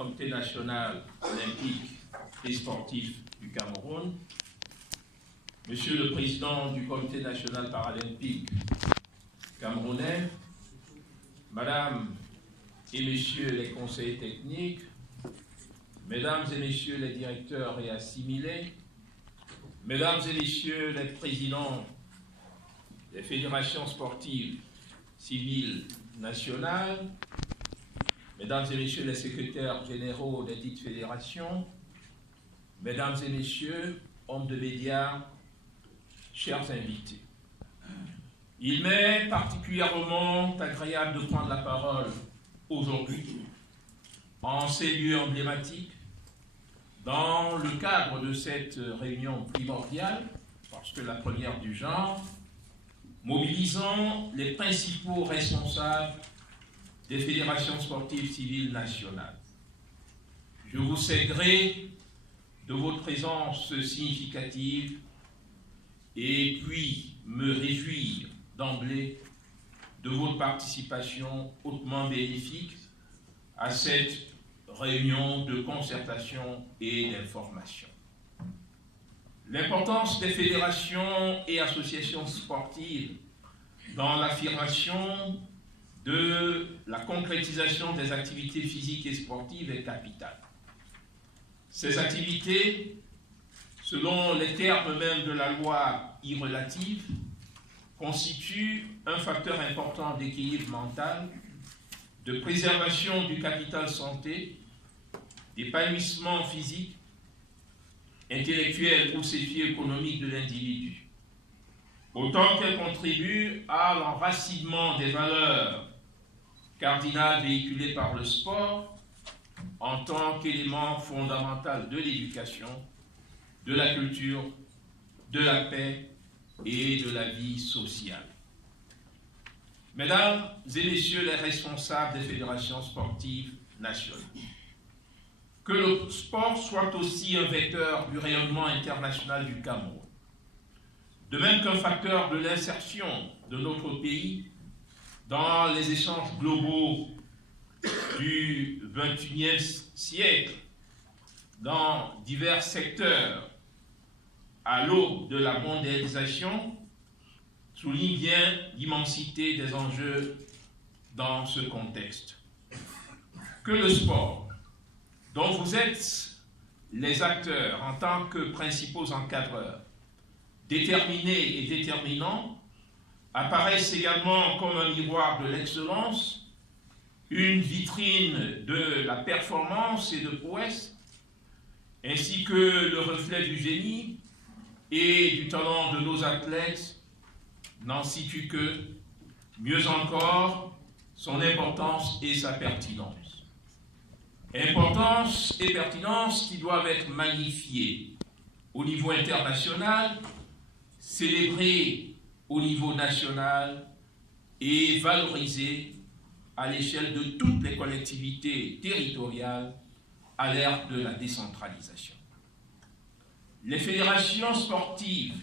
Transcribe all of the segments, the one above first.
Comité national olympique et sportif du Cameroun, Monsieur le Président du Comité national paralympique camerounais, Madame et Messieurs les conseillers techniques, Mesdames et Messieurs les directeurs et assimilés, Mesdames et Messieurs les présidents des fédérations sportives civiles nationales, Mesdames et Messieurs les secrétaires généraux des dites fédérations, Mesdames et Messieurs, hommes de médias, chers invités. Il m'est particulièrement agréable de prendre la parole aujourd'hui en ces lieux emblématiques dans le cadre de cette réunion primordiale, parce que la première du genre, mobilisant les principaux responsables des fédérations sportives civiles nationales. Je vous sais gré de votre présence significative et puis me réjouir d'emblée de votre participation hautement bénéfique à cette réunion de concertation et d'information. L'importance des fédérations et associations sportives dans l'affirmation de la concrétisation des activités physiques et sportives est capitale. Ces activités, selon les termes même de la loi relative, constituent un facteur important d'équilibre mental, de préservation du capital santé, d'épanouissement physique, intellectuel ou socio-économique de l'individu, autant qu'elle contribue à l'enracinement des valeurs cardinales véhiculées par le sport en tant qu'élément fondamental de l'éducation, de la culture, de la paix et de la vie sociale. Mesdames et Messieurs les responsables des fédérations sportives nationales, que le sport soit aussi un vecteur du rayonnement international du Cameroun, de même qu'un facteur de l'insertion de notre pays dans les échanges globaux du XXIe siècle, dans divers secteurs, à l'aube de la mondialisation, souligne bien l'immensité des enjeux dans ce contexte. Que le sport, dont vous êtes les acteurs en tant que principaux encadreurs, déterminés et déterminants, apparaissent également comme un miroir de l'excellence, une vitrine de la performance et de prouesse, ainsi que le reflet du génie et du talent de nos athlètes, n'en situe que, mieux encore, son importance et sa pertinence. Importance et pertinence qui doivent être magnifiées au niveau international, célébrées au niveau national et valorisées à l'échelle de toutes les collectivités territoriales à l'ère de la décentralisation. Les fédérations sportives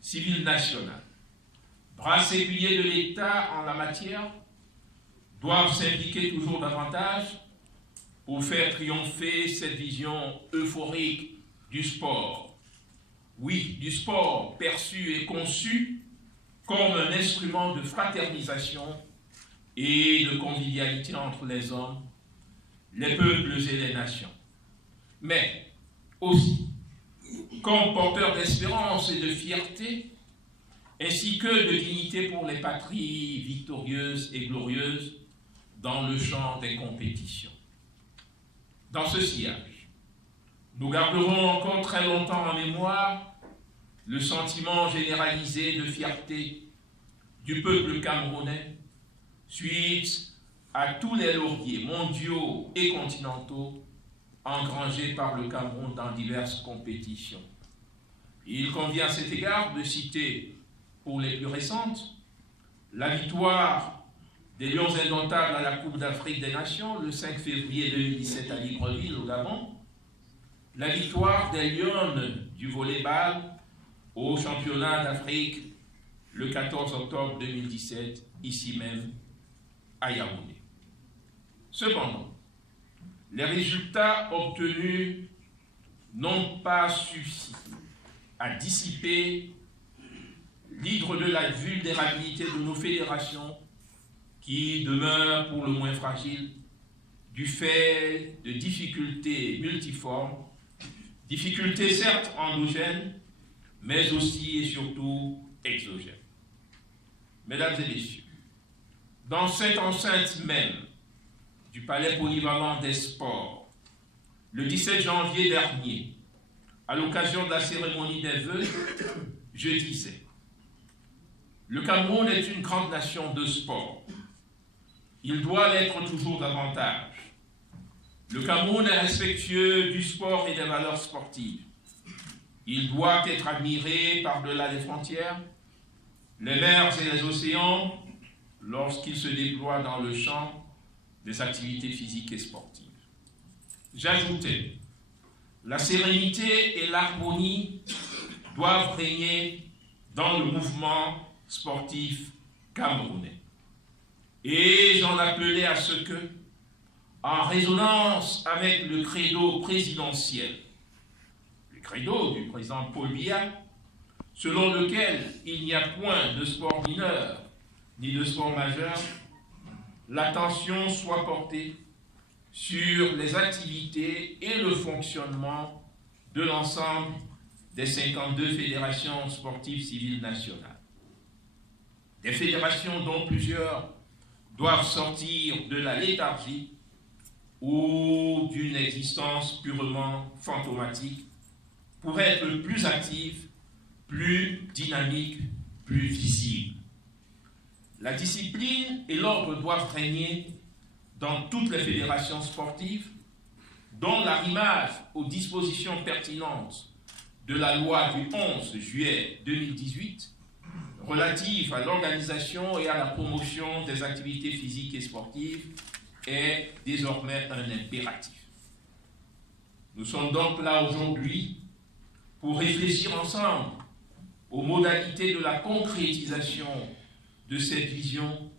civiles nationales, bras aiguillés de l'État en la matière, doivent s'impliquer toujours davantage pour faire triompher cette vision euphorique du sport. Oui, du sport perçu et conçu comme un instrument de fraternisation et de convivialité entre les hommes, les peuples et les nations. Mais aussi comme porteur d'espérance et de fierté, ainsi que de dignité pour les patries victorieuses et glorieuses dans le champ des compétitions. Dans ce sillage, nous garderons encore très longtemps en mémoire le sentiment généralisé de fierté du peuple camerounais suite à tous les lauriers mondiaux et continentaux engrangés par le Cameroun dans diverses compétitions. Il convient à cet égard de citer, pour les plus récentes, la victoire des Lions indomptables à la Coupe d'Afrique des Nations le 5 février 2017 à Libreville, au Gabon, la victoire des Lions du volleyball au championnat d'Afrique le 14 octobre 2017, ici même, à Yaoundé. Cependant, les résultats obtenus n'ont pas suffi à dissiper l'hydre de la vulnérabilité de nos fédérations qui demeurent pour le moins fragiles du fait de difficultés multiformes, difficultés certes endogènes, mais aussi et surtout exogènes. Mesdames et messieurs, dans cette enceinte même du Palais polyvalent des sports, le 17 janvier dernier, à l'occasion de la cérémonie des vœux, je disais: le Cameroun est une grande nation de sport. Il doit l'être toujours davantage. Le Cameroun est respectueux du sport et des valeurs sportives. Il doit être admiré par-delà les frontières, les mers et les océans, lorsqu'il se déploie dans le champ des activités physiques et sportives. J'ajoutais, la sérénité et l'harmonie doivent régner dans le mouvement sportif camerounais. Et j'en appelais à ce que, en résonance avec le credo présidentiel, le credo du président Paul Biya, selon lequel il n'y a point de sport mineur ni de sport majeur, l'attention soit portée sur les activités et le fonctionnement de l'ensemble des 52 fédérations sportives civiles nationales. Des fédérations dont plusieurs doivent sortir de la léthargie ou d'une existence purement fantomatique pour être plus actives, plus dynamiques, plus visibles. La discipline et l'ordre doivent régner dans toutes les fédérations sportives, dont l'arrimage aux dispositions pertinentes de la loi du 11 juillet 2018 relative à l'organisation et à la promotion des activités physiques et sportives est désormais un impératif. Nous sommes donc là aujourd'hui pour réfléchir ensemble aux modalités de la concrétisation de cette vision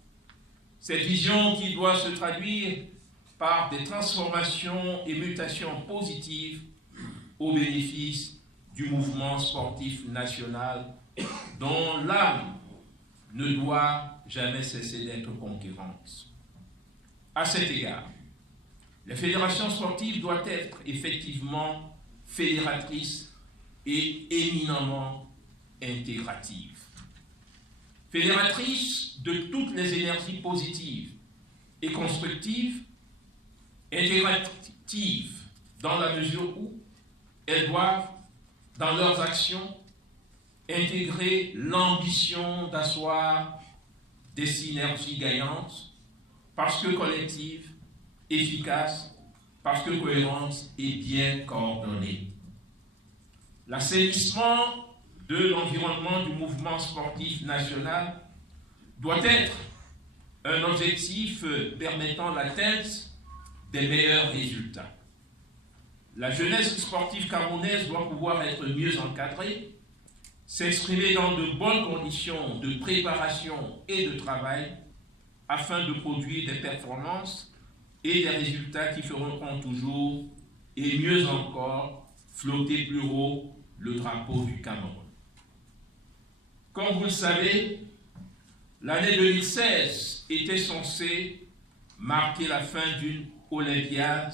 qui doit se traduire par des transformations et mutations positives au bénéfice du mouvement sportif national dont l'âme ne doit jamais cesser d'être conquérante. À cet égard, les fédérations sportives doivent être effectivement fédératrices et éminemment intégratives. Fédératrices de toutes les énergies positives et constructives, intégratives dans la mesure où elles doivent, dans leurs actions, intégrer l'ambition d'asseoir des synergies gagnantes, parce que collectives, efficaces, parce que cohérentes et bien coordonnées. L'assainissement de l'environnement du mouvement sportif national doit être un objectif permettant l'atteinte des meilleurs résultats. La jeunesse sportive camerounaise doit pouvoir être mieux encadrée, s'exprimer dans de bonnes conditions de préparation et de travail afin de produire des performances et des résultats qui feront toujours, et mieux encore, flotter plus haut le drapeau du Cameroun. Comme vous le savez, l'année 2016 était censée marquer la fin d'une olympiade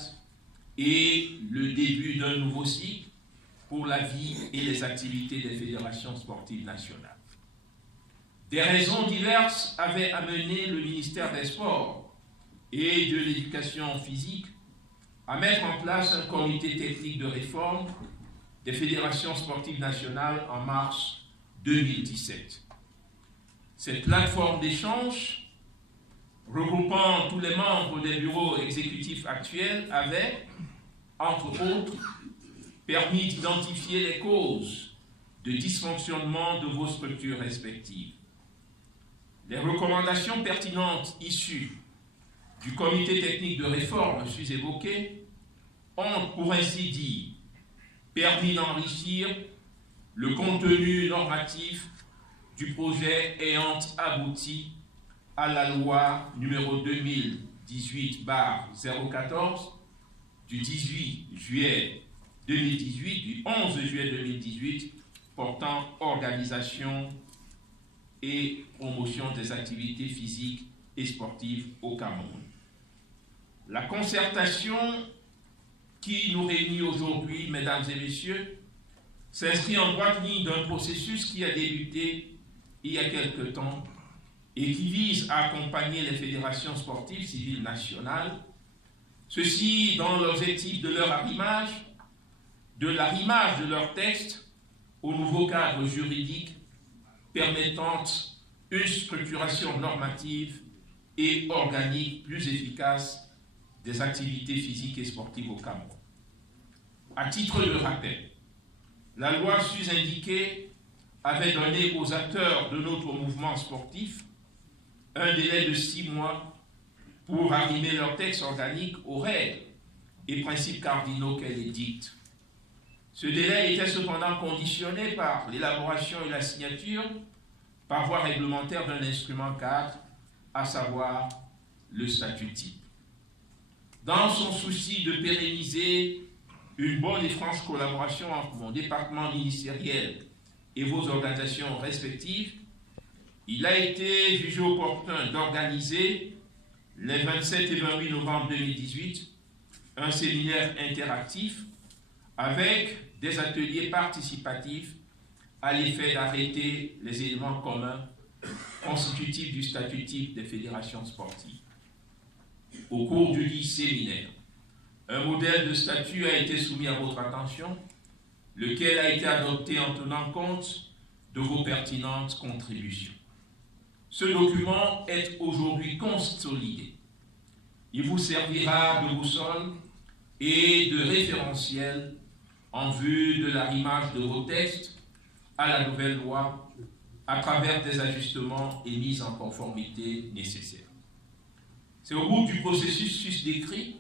et le début d'un nouveau cycle pour la vie et les activités des fédérations sportives nationales. Des raisons diverses avaient amené le ministère des Sports et de l'Éducation physique à mettre en place un comité technique de réforme des fédérations sportives nationales en mars 2017. Cette plateforme d'échange, regroupant tous les membres des bureaux exécutifs actuels, avait, entre autres, permis d'identifier les causes de dysfonctionnement de vos structures respectives. Les recommandations pertinentes issues du comité technique de réforme sus-évoqué ont, pour ainsi dire, permis d'enrichir le contenu normatif du projet ayant abouti à la loi numéro 2018/014 du 18 juillet 2018, du 11 juillet 2018, portant organisation et promotion des activités physiques et sportives au Cameroun. La concertation qui nous réunit aujourd'hui, mesdames et messieurs, s'inscrit en droite ligne d'un processus qui a débuté il y a quelque temps et qui vise à accompagner les fédérations sportives civiles nationales, ceci dans l'objectif de leur arrimage, de l'arrimage de leurs textes au nouveau cadre juridique permettant une structuration normative et organique plus efficace des activités physiques et sportives au Cameroun. À titre de rappel, la loi sus-indiquée avait donné aux acteurs de notre mouvement sportif un délai de 6 mois pour arrimer leur texte organique aux règles et principes cardinaux qu'elle édicte. Ce délai était cependant conditionné par l'élaboration et la signature par voie réglementaire d'un instrument cadre, à savoir le statut type. Dans son souci de pérenniser une bonne et franche collaboration entre mon département ministériel et vos organisations respectives, il a été jugé opportun d'organiser les 27 et 28 novembre 2018 un séminaire interactif avec des ateliers participatifs à l'effet d'arrêter les éléments communs constitutifs du statut type des fédérations sportives. Au cours du dit séminaire, un modèle de statut a été soumis à votre attention, lequel a été adopté en tenant compte de vos pertinentes contributions. Ce document est aujourd'hui consolidé. Il vous servira de boussole et de référentiel en vue de l'arrimage de vos textes à la nouvelle loi à travers des ajustements et mises en conformité nécessaires. C'est au bout du processus susdécrit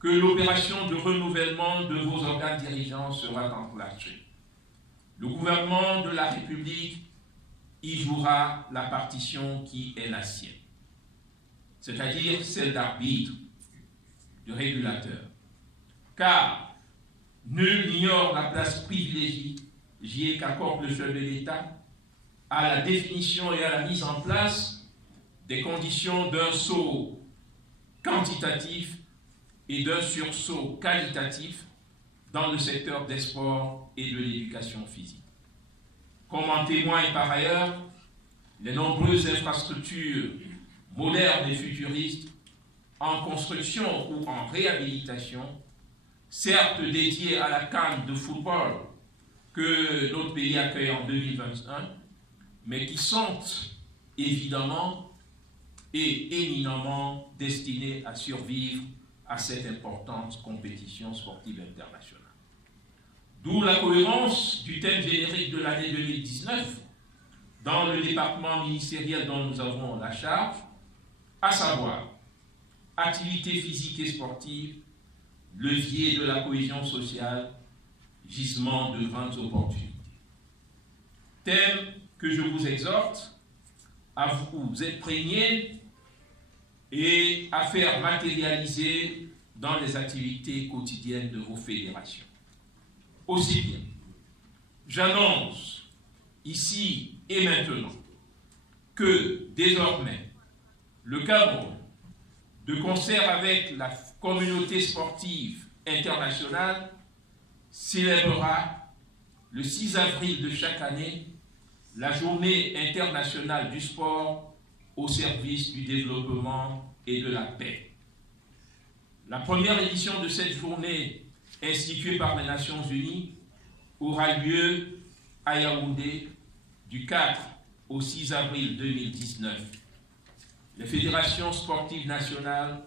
que l'opération de renouvellement de vos organes dirigeants sera enclenchée. Le gouvernement de la République y jouera la partition qui est la sienne, c'est-à-dire celle d'arbitre, de régulateur. Car nul n'ignore la place privilégiée qu'accorde le chef de l'État à la définition et à la mise en place des conditions d'un saut quantitatif et d'un sursaut qualitatif dans le secteur des sports et de l'éducation physique. Comme en témoignent par ailleurs les nombreuses infrastructures modernes et futuristes en construction ou en réhabilitation, certes dédiées à la CAN de football que notre pays accueille en 2021, mais qui sont évidemment et éminemment destinées à survivre à cette importante compétition sportive internationale. D'où la cohérence du thème générique de l'année 2019 dans le département ministériel dont nous avons la charge, à savoir activité physique et sportive, levier de la cohésion sociale, gisement de grandes opportunités. Thème que je vous exhorte à vous imprégner et à faire matérialiser dans les activités quotidiennes de vos fédérations. Aussi bien, j'annonce ici et maintenant que désormais, le Cameroun, de concert avec la communauté sportive internationale, célébrera le 6 avril de chaque année la journée internationale du sport au service du développement et de la paix. La première édition de cette journée instituée par les Nations Unies aura lieu à Yaoundé du 4 au 6 avril 2019. Les fédérations sportives nationales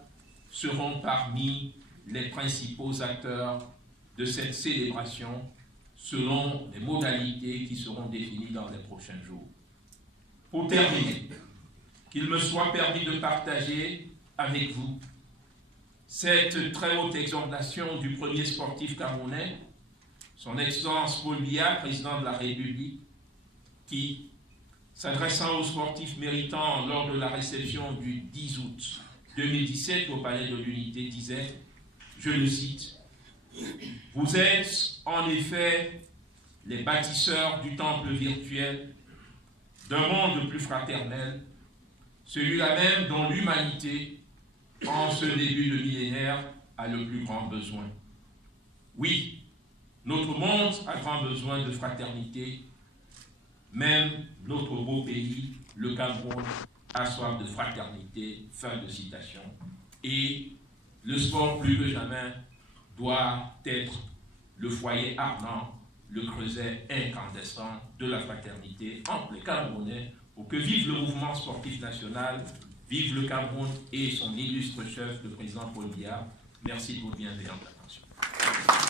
seront parmi les principaux acteurs de cette célébration selon les modalités qui seront définies dans les prochains jours. Pour terminer, qu'il me soit permis de partager avec vous cette très haute exhortation du premier sportif camerounais, son Excellence Paul Biya, président de la République, qui, s'adressant aux sportifs méritants lors de la réception du 10 août 2017 au Palais de l'Unité, disait « je le cite, « Vous êtes en effet les bâtisseurs du temple virtuel, d'un monde plus fraternel, celui-là même dont l'humanité, en ce début de millénaire, a le plus grand besoin. Oui, notre monde a grand besoin de fraternité, même notre beau pays, le Cameroun, a soif de fraternité, fin de citation. Et le sport, plus que jamais, doit être le foyer ardent, le creuset incandescent de la fraternité entre les Camerounais, pour que vive le mouvement sportif national, vive le Cameroun et son illustre chef, le président Paul Biya. Merci de votre bienveillante attention.